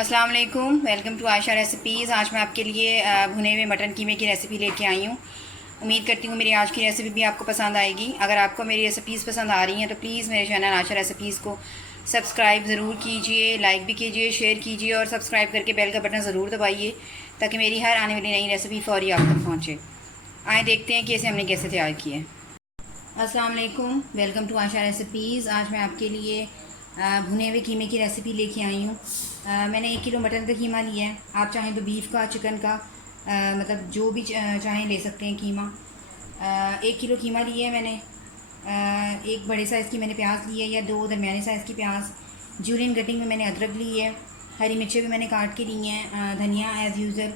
अस्सलाम वालेकुम, welcome to Ayesha recipes. आज मैं आपके लिए भुने हुए मटन कीमे की रेसिपी लेके आई हूँ। उम्मीद करती हूँ मेरी आज की रेसिपी भी आपको पसंद आएगी। अगर आपको मेरी रेसिपीज़ पसंद आ रही हैं तो प्लीज़ मेरे चैनल आयशा रेसिपीज़ को सब्सक्राइब ज़रूर कीजिए, लाइक भी कीजिए, शेयर कीजिए और सब्सक्राइब करके बेल का बटन ज़रूर दबाइए ताकि मेरी हर आने वाली नई रेसिपी फ़ौरी आप तक पहुँचे। आए देखते हैं कि इसे हमने कैसे तैयार किया है। अस्सलाम वालेकुम, वेलकम टू आशा रेसिपीज़। आज मैं आपके लिए भुने हुए कीमे की रेसिपी लेके आई हूँ। मैंने 1 किलो मटन का कीमा लिया है। आप चाहें तो बीफ का, चिकन का, मतलब जो भी चाहें ले सकते हैं कीमा। 1 किलो कीमा लिया है मैंने। एक बड़े साइज़ की मैंने प्याज ली है या 2 दरमियाने साइज़ की प्याज। जूलियन कटिंग में मैंने अदरक ली है। हरी मिर्चें भी मैंने काट के ली हैं। धनिया एज़ यूज़ुअल।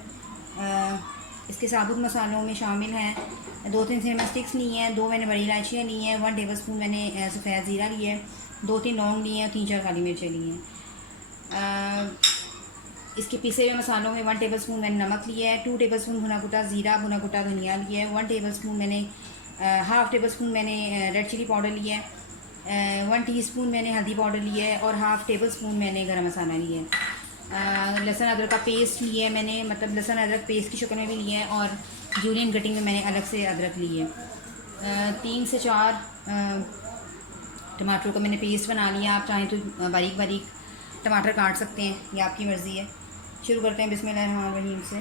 इसके साबुत मसालों में शामिल हैं 2-3 सिनेमा स्टिक्स ली हैं, 2 मैंने बड़ी इलायचियाँ ली हैं, 1 टेबल स्पून मैंने सफ़ेद ज़ीरा लिया है, 2-3 लौंग लिए हैं, 3-4 काली मिर्चें ली हैं। इसके पिसे हुए मसालों में 1 टेबल स्पून मैंने नमक लिया है, 2 टेबल स्पून भुना कुटा ज़ीरा, भुना कुटा धनिया लिया है, 1 टेबल स्पून मैंने हाफ़ टेबल स्पून मैंने रेड चिली पाउडर लिया है, 1 टीस्पून मैंने हल्दी पाउडर लिया है और हाफ़ टेबल स्पून मैंने गरम मसाला लिया है। लहसुन अदरक का पेस्ट लिया है मैंने, मतलब लहसुन अदरक पेस्ट की शक्ल में भी लिया है और जूलियन कटिंग में मैंने अलग से अदरक ली है। 3 से 4 टमाटरों का मैंने पेस्ट बना लिया। आप चाहें तो बारीक बारीक टमाटर काट सकते हैं, ये आपकी मर्ज़ी है। शुरू करते हैं बिस्मिल्लाहिर्रहमानिर्रहीम से।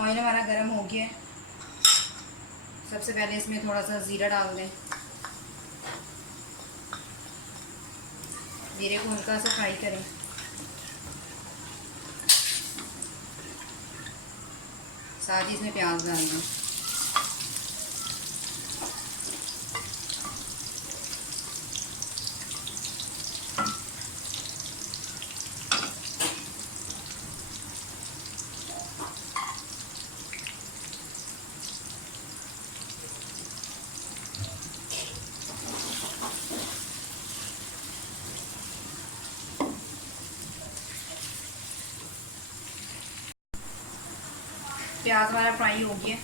ऑयल हमारा गर्म हो गया है। सबसे पहले इसमें थोड़ा सा ज़ीरा डाल दें। ज़ीरे को हल्का सा फ्राई करें। साथ ही इसमें प्याज डाल दें। प्याज हमारा फ्राई हो गया।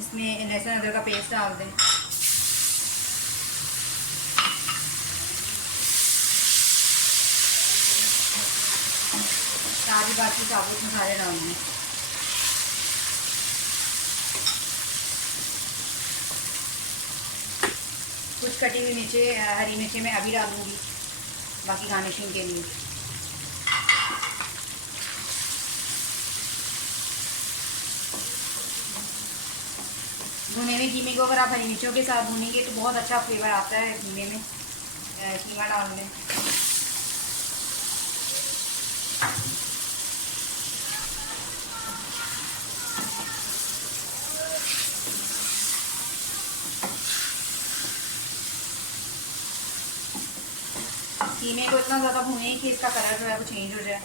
इसमें लहसुन अदरक का पेस्ट डाल दें। साथ ही बाकी साबुत मसाले डाल दें। कुछ कटी हुई मिर्चें, हरी मिर्चें मैं अभी डालूँगी बाकी गार्निशिंग के लिए। भुने हुए कीमे को अगर आप हरी मिर्चों के साथ भूनेंगे तो बहुत अच्छा फ्लेवर आता है कीमे में। कीमा डाल दें। कीमे को इतना ज़्यादा भूनें कि इसका कलर जो है वो चेंज हो जाए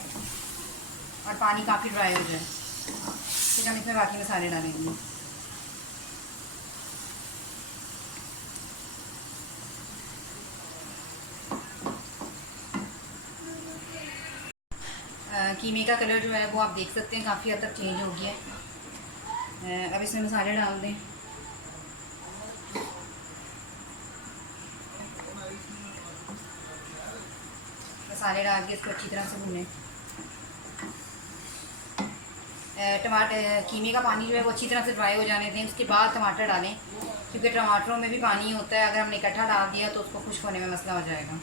और पानी काफ़ी ड्राई हो जाए। फिर हम इसमें बाकी मसाले डालेंगे। कीमे का कलर जो है वो आप देख सकते हैं काफ़ी हद तक चेंज हो गया है। अब इसमें मसाले डाल दें। मसाले डाल के इसको अच्छी तरह से भूनें। टमाटर कीमे का पानी जो है वो अच्छी तरह से ड्राई हो जाने दें। उसके बाद टमाटर डालें क्योंकि टमाटरों में भी पानी होता है। अगर हमने इकट्ठा डाल दिया तो उसको खुश्क होने में मसला हो जाएगा।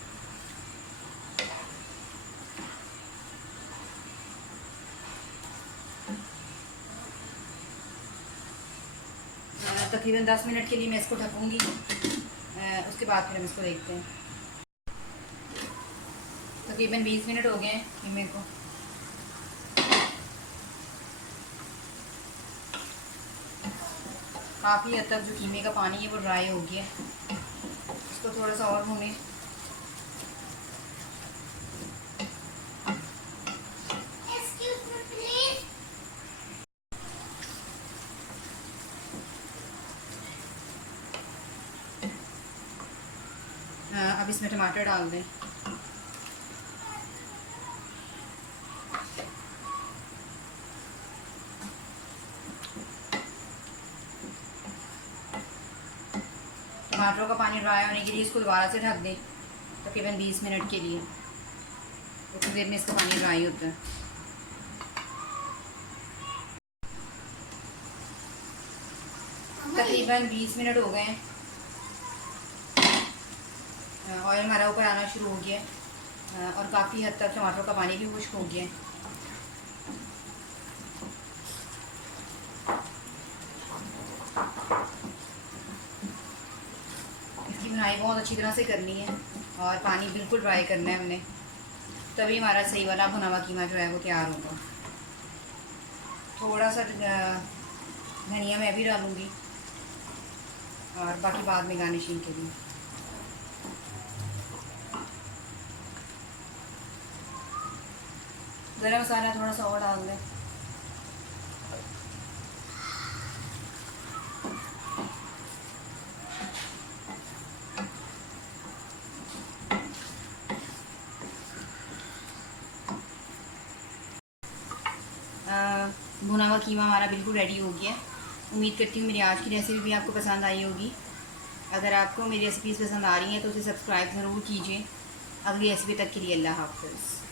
तकरीबन 10 मिनट के लिए मैं इसको ढकूँगी। उसके बाद फिर हम इसको देखते हैं। तकरीबन 20 मिनट हो गए कीमे को। काफ़ी हद तक जो कीमे का पानी है वो ड्राई हो गया। इसको थोड़ा सा और भूनें। अब इसमें टमाटर डाल दें। टमाटरों का पानी ड्राई होने के लिए इसको दोबारा से ढक दें तकरीबन 20 मिनट के लिए। कुछ देर में इसका पानी ड्राई होता है। तकरीबन 20 मिनट हो गए हैं। ऑयल हमारा ऊपर आना शुरू हो गया है और काफ़ी हद तक टमाटर का पानी भी खुश्क हो गया है। इसकी बुनाई बहुत अच्छी तरह से करनी है और पानी बिल्कुल ड्राई करना है हमने, तभी हमारा सही वाला भुना हुआ कीमा जो है वो तैयार होगा। थोड़ा सा धनिया मैं भी डालूँगी और बाकी बाद में गार्निशिंग के लिए। गरम मसाला थोड़ा सा और डाल दें। भुना हुआ कीमा हमारा बिल्कुल रेडी हो गया। उम्मीद करती हूँ मेरी आज की रेसिपी भी आपको पसंद आई होगी। अगर आपको मेरी रेसिपीज़ पसंद आ रही हैं तो उसे सब्सक्राइब ज़रूर कीजिए। अगली रेसिपी तक के लिए अल्लाह हाफ़िज़।